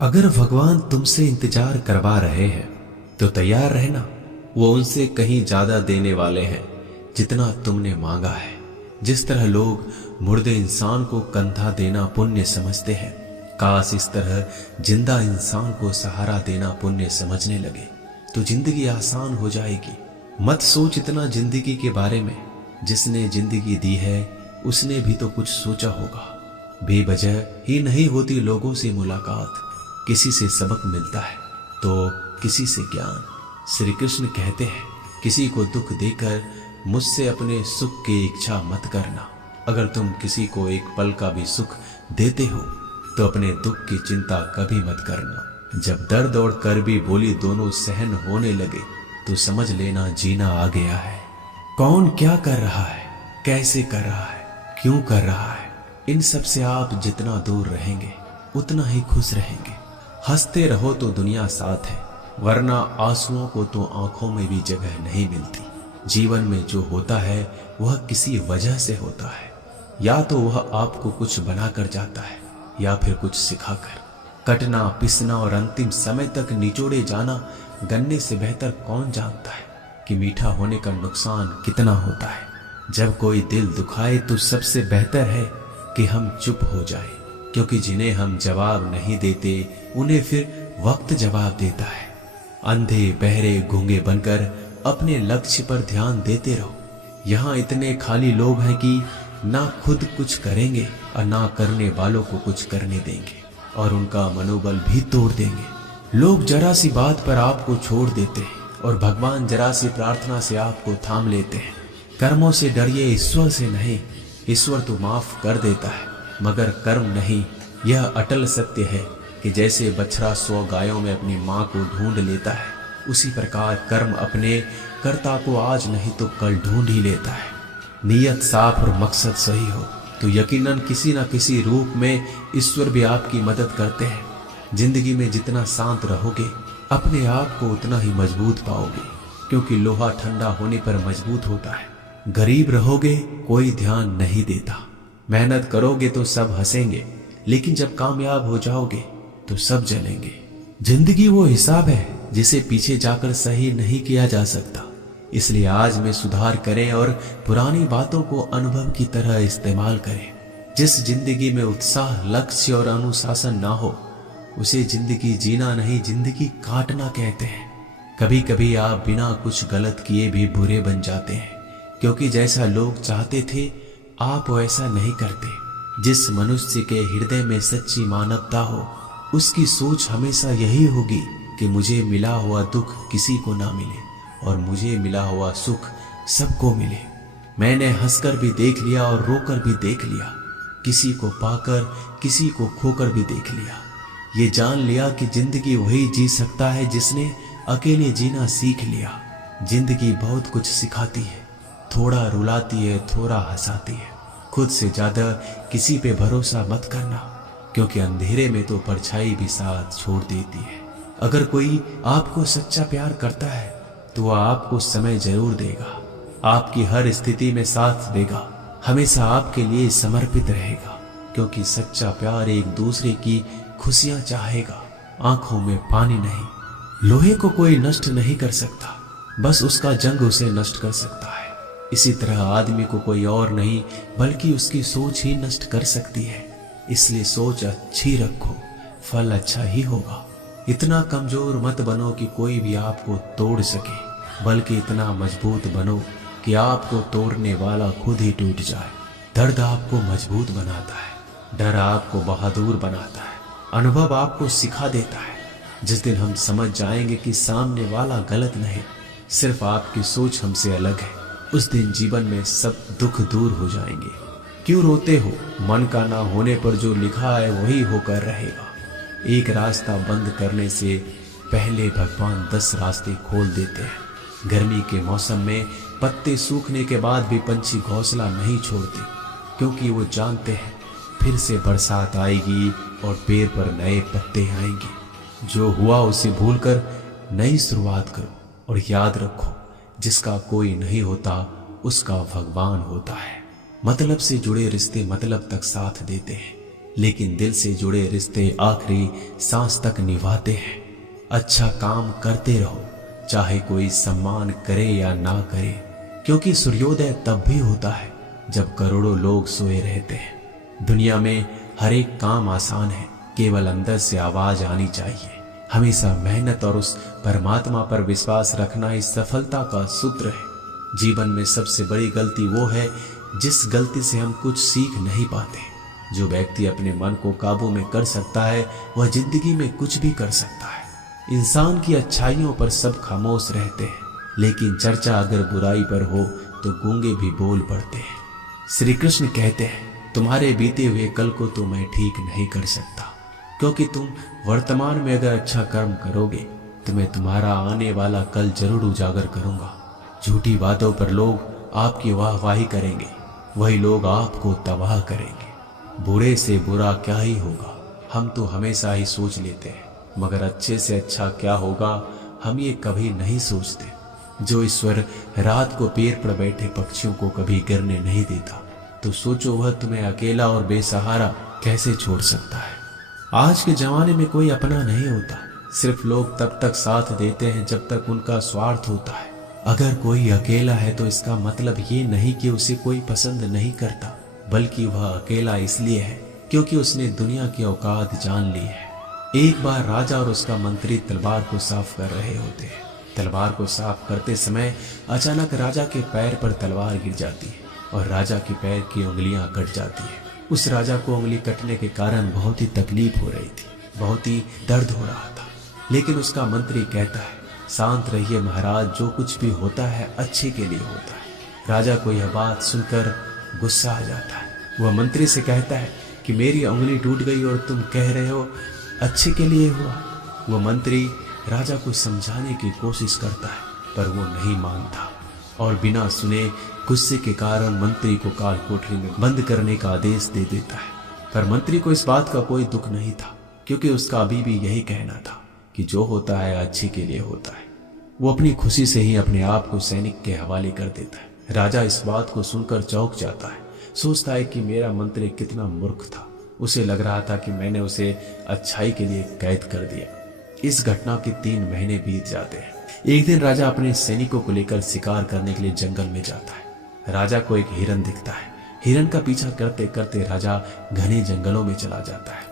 अगर भगवान तुमसे इंतजार करवा रहे हैं तो तैयार रहना। वो उनसे कहीं ज्यादा देने वाले हैं जितना तुमने मांगा है। जिस तरह लोग मुर्दे इंसान को कंधा देना पुण्य समझते हैं, काश इस तरह जिंदा इंसान को सहारा देना पुण्य समझने लगे तो जिंदगी आसान हो जाएगी। मत सोच इतना जिंदगी के बारे में। जिसने जिंदगी दी है उसने भी तो कुछ सोचा होगा। बेवजह ही नहीं होती लोगों से मुलाकात। किसी से सबक मिलता है तो किसी से ज्ञान। श्री कृष्ण कहते हैं, किसी को दुख देकर मुझसे अपने सुख की इच्छा मत करना। अगर तुम किसी को एक पल का भी सुख देते हो तो अपने दुख की चिंता कभी मत करना। जब दर्द और कर्बी बोली दोनों सहन होने लगे तो समझ लेना जीना आ गया है। कौन क्या कर रहा है, कैसे कर रहा है, क्यों कर रहा है, इन सब से आप जितना दूर रहेंगे उतना ही खुश रहेंगे। हंसते रहो तो दुनिया साथ है, वरना आंसुओं को तो आंखों में भी जगह नहीं मिलती। जीवन में जो होता है वह किसी वजह से होता है। या तो वह आपको कुछ बनाकर जाता है या फिर कुछ सिखाकर। कटना, पिसना और अंतिम समय तक निचोड़े जाना गन्ने से बेहतर कौन जानता है कि मीठा होने का नुकसान कितना होता है। जब कोई दिल दुखाए तो सबसे बेहतर है कि हम चुप हो जाएं, क्योंकि जिन्हें हम जवाब नहीं देते उन्हें फिर वक्त जवाब देता है। अंधे बहरे गूंगे बनकर अपने लक्ष्य पर ध्यान देते रहो। यहाँ इतने खाली लोग हैं कि ना खुद कुछ करेंगे और ना करने वालों को कुछ करने देंगे और उनका मनोबल भी तोड़ देंगे। लोग जरा सी बात पर आपको छोड़ देते हैं और भगवान जरा सी प्रार्थना से आपको थाम लेते हैं। कर्मों से डरिए, ईश्वर से नहीं। ईश्वर तो माफ कर देता है मगर कर्म नहीं। यह अटल सत्य है कि जैसे बछड़ा 100 गायों में अपनी माँ को ढूंढ लेता है, उसी प्रकार कर्म अपने कर्ता को आज नहीं तो कल ढूंढ ही लेता है। नीयत साफ और मकसद सही हो तो यकीनन किसी न किसी रूप में ईश्वर भी आपकी मदद करते हैं। जिंदगी में जितना शांत रहोगे अपने आप को उतना ही मजबूत पाओगे, क्योंकि लोहा ठंडा होने पर मजबूत होता है। गरीब रहोगे कोई ध्यान नहीं देता। मेहनत करोगे तो सब हंसेंगे, लेकिन जब कामयाब हो जाओगे तो सब जलेंगे। जिंदगी वो हिसाब है जिसे पीछे जाकर सही नहीं किया जा सकता। इसलिए आज में सुधार करें और पुरानी बातों को अनुभव की तरह इस्तेमाल करें। जिस जिंदगी में उत्साह, लक्ष्य और अनुशासन ना हो उसे जिंदगी जीना नहीं, जिंदगी काटना कहते हैं। कभी कभी आप बिना कुछ गलत किए भी बुरे बन जाते हैं, क्योंकि जैसा लोग चाहते थे आप वैसा नहीं करते। जिस मनुष्य के हृदय में सच्ची मानवता हो उसकी सोच हमेशा यही होगी कि मुझे मिला हुआ दुख किसी को ना मिले और मुझे मिला हुआ सुख सबको मिले। मैंने हंसकर भी देख लिया और रोकर भी देख लिया, किसी को पाकर किसी को खोकर भी देख लिया। ये जान लिया कि जिंदगी वही जी सकता है जिसने अकेले जीना सीख लिया। जिंदगी बहुत कुछ सिखाती है, थोड़ा रुलाती है, थोड़ा हंसाती है। खुद से ज्यादा किसी पे भरोसा मत करना, क्योंकि अंधेरे में तो परछाई भी साथ छोड़ देती है। अगर कोई आपको सच्चा प्यार करता है तो वह आपको समय जरूर देगा, आपकी हर स्थिति में साथ देगा, हमेशा आपके लिए समर्पित रहेगा। क्योंकि सच्चा प्यार एक दूसरे की खुशियां चाहेगा, आंखों में पानी नहीं। लोहे को कोई नष्ट नहीं कर सकता, बस उसका जंग उसे नष्ट कर सकता है। इसी तरह आदमी को कोई और नहीं बल्कि उसकी सोच ही नष्ट कर सकती है। इसलिए सोच अच्छी रखो, फल अच्छा ही होगा। इतना कमजोर मत बनो कि कोई भी आपको तोड़ सके, बल्कि इतना मजबूत बनो कि आपको तोड़ने वाला खुद ही टूट जाए। दर्द आपको मजबूत बनाता है, डर आपको बहादुर बनाता है, अनुभव आपको सिखा देता है। जिस दिन हम समझ जाएंगे कि सामने वाला गलत नहीं, सिर्फ आपकी सोच हमसे अलग है, उस दिन जीवन में सब दुख दूर हो जाएंगे। क्यों रोते हो? मन का ना होने पर जो लिखा है वही होकर रहेगा। एक रास्ता बंद करने से पहले भगवान 10 रास्ते खोल देते हैं। गर्मी के मौसम में पत्ते सूखने के बाद भी पंछी घोंसला नहीं छोड़ते, क्योंकि वो जानते हैं फिर से बरसात आएगी और पेड़ पर नए पत्ते आएंगे। जो हुआ उसे भूलकर नई शुरुआत करो और याद रखो, जिसका कोई नहीं होता उसका भगवान होता है। मतलब से जुड़े रिश्ते मतलब तक साथ देते हैं, लेकिन दिल से जुड़े रिश्ते आखिरी सांस तक निभाते हैं। अच्छा काम करते रहो, चाहे कोई सम्मान करे या ना करे, क्योंकि सूर्योदय तब भी होता है जब करोड़ों लोग सोए रहते हैं। दुनिया में हर एक काम आसान है, केवल अंदर से आवाज आनी चाहिए। हमेशा मेहनत और उस परमात्मा पर विश्वास रखना इस सफलता का सूत्र है। जीवन में सबसे बड़ी गलती वो है जिस गलती से हम कुछ सीख नहीं पाते। जो व्यक्ति अपने मन को काबू में कर सकता है वह जिंदगी में कुछ भी कर सकता है। इंसान की अच्छाइयों पर सब खामोश रहते हैं, लेकिन चर्चा अगर बुराई पर हो तो गूंगे भी बोल पड़ते हैं। श्री कृष्ण कहते हैं, तुम्हारे बीते हुए कल को तो मैं ठीक नहीं कर सकता, क्योंकि तुम वर्तमान में अगर अच्छा कर्म करोगे तो मैं तुम्हारा आने वाला कल जरूर उजागर करूंगा। झूठी बातों पर लोग आपकी वाहवाही करेंगे, वही लोग आपको तबाह करेंगे। बुरे से बुरा क्या ही होगा, हम तो हमेशा ही सोच लेते हैं, मगर अच्छे से अच्छा क्या होगा हम ये कभी नहीं सोचते। जो ईश्वर रात को पेड़ पर बैठे पक्षियों को कभी गिरने नहीं देता, तो सोचो वह तुम्हें अकेला और बेसहारा कैसे छोड़ सकता है। आज के जमाने में कोई अपना नहीं होता, सिर्फ लोग तब तक साथ देते हैं जब तक उनका स्वार्थ होता है। अगर कोई अकेला है तो इसका मतलब ये नहीं कि उसे कोई पसंद नहीं करता, बल्कि वह अकेला इसलिए है क्योंकि उसने दुनिया की औकात जान ली है। एक बार राजा और उसका मंत्री तलवार को साफ कर रहे होते हैं। तलवार को साफ करते समय अचानक राजा के पैर पर तलवार गिर जाती है और राजा के पैर की उंगलियां कट जाती है। उस राजा को उंगली कटने के कारण बहुत ही तकलीफ हो रही थी, बहुत ही दर्द हो रहा था। लेकिन उसका मंत्री कहता है, शांत रहिए महाराज, जो कुछ भी होता है अच्छे के लिए होता है। राजा को यह बात सुनकर गुस्सा आ जाता है। वह मंत्री से कहता है कि मेरी उंगली टूट गई और तुम कह रहे हो अच्छे के लिए हुआ। वह मंत्री राजा को समझाने की कोशिश करता है, पर वो नहीं मानता और बिना सुने गुस्से के कारण मंत्री को काल कोठरी में बंद करने का आदेश दे देता है। पर मंत्री को इस बात का कोई दुख नहीं था, क्योंकि उसका अभी भी यही कहना था कि जो होता है अच्छे के लिए होता है। वो अपनी खुशी से ही अपने आप को सैनिक के हवाले कर देता है। राजा इस बात को सुनकर चौंक जाता है, सोचता है कि मेरा मंत्री कितना मूर्ख था। उसे लग रहा था कि मैंने उसे अच्छाई के लिए कैद कर दिया। इस घटना के 3 महीने बीत जाते हैं। एक दिन राजा अपने सैनिकों को लेकर शिकार करने के लिए जंगल में जाता है। राजा को एक हिरन दिखता है। हिरन का पीछा करते करते राजा घने जंगलों में चला जाता है।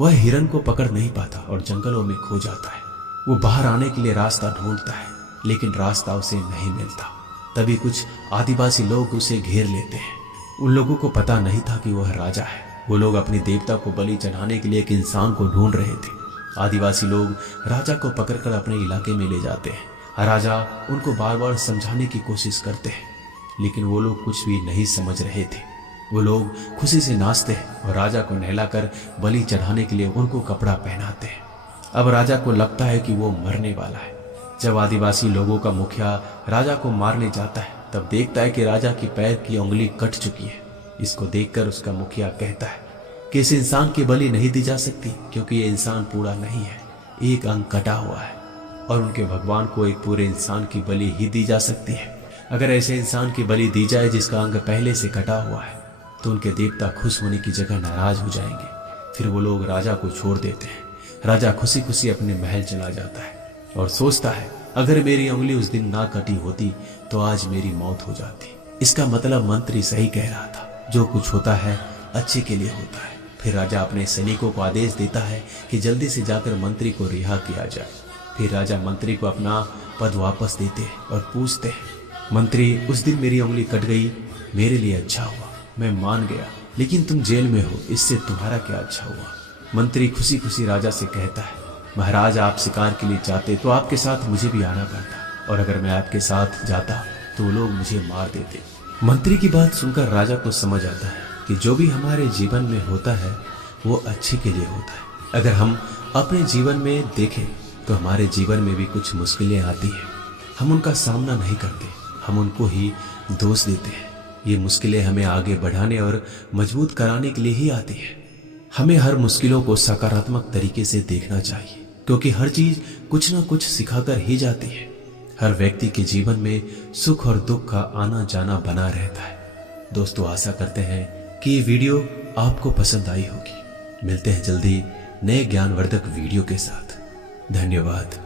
वह हिरन को पकड़ नहीं पाता और जंगलों में खो जाता है। वो बाहर आने के लिए रास्ता ढूंढता है, लेकिन रास्ता उसे नहीं मिलता। तभी कुछ आदिवासी लोग उसे घेर लेते हैं। उन लोगों को पता नहीं था कि वह राजा है। वो लोग अपनी देवता को बलि चढ़ाने के लिए एक इंसान को ढूंढ रहे थे। आदिवासी लोग राजा को पकड़कर अपने इलाके में ले जाते हैं। राजा उनको बार बार समझाने की कोशिश करते हैं, लेकिन वो लोग कुछ भी नहीं समझ रहे थे। वो लोग खुशी से नाचते हैं और राजा को नहलाकर बलि चढ़ाने के लिए उनको कपड़ा पहनाते हैं। अब राजा को लगता है कि वो मरने वाला है। जब आदिवासी लोगों का मुखिया राजा को मारने जाता है, तब देखता है कि राजा की पैर की उंगली कट चुकी है। इसको देखकर उसका मुखिया कहता है कि इस इंसान की बलि नहीं दी जा सकती, क्योंकि ये इंसान पूरा नहीं है, एक अंग कटा हुआ है, और उनके भगवान को एक पूरे इंसान की बलि ही दी जा सकती है। अगर ऐसे इंसान की बलि दी जाए जिसका अंग पहले से कटा हुआ है, तो उनके देवता खुश होने की जगह नाराज हो जाएंगे। फिर वो लोग राजा को छोड़ देते हैं। राजा खुशी खुशी अपने महल चला जाता है और सोचता है, अगर मेरी उंगली उस दिन ना कटी होती तो आज मेरी मौत हो जाती। इसका मतलब मंत्री सही कह रहा था, जो कुछ होता है अच्छे के लिए होता है। फिर राजा अपने सैनिकों को आदेश देता है कि जल्दी से जाकर मंत्री को रिहा किया जाए। फिर राजा मंत्री को अपना पद वापस देते हैं और पूछते हैं, मंत्री, उस दिन मेरी उंगली कट गई, मेरे लिए अच्छा हुआ, मैं मान गया, लेकिन तुम जेल में हो, इससे तुम्हारा क्या अच्छा हुआ। मंत्री खुशी खुशी राजा से कहता है, महाराज, आप शिकार के लिए जाते तो आपके साथ मुझे भी आना पड़ता, और अगर मैं आपके साथ जाता तो वो लोग मुझे मार देते। मंत्री की बात सुनकर राजा को समझ आता है कि जो भी हमारे जीवन में होता है वो अच्छे के लिए होता है। अगर हम अपने जीवन में देखें तो हमारे जीवन में भी कुछ मुश्किलें आती हैं, हम उनका सामना नहीं करते, हम उनको ही दोष देते हैं। ये मुश्किलें हमें आगे बढ़ाने और मजबूत कराने के लिए ही आती हैं। हमें हर मुश्किलों को सकारात्मक तरीके से देखना चाहिए, क्योंकि हर चीज कुछ ना कुछ सिखाकर ही जाती है। हर व्यक्ति के जीवन में सुख और दुख का आना जाना बना रहता है। दोस्तों, आशा करते हैं कि ये वीडियो आपको पसंद आई होगी। मिलते हैं जल्दी नए ज्ञानवर्धक वीडियो के साथ। धन्यवाद।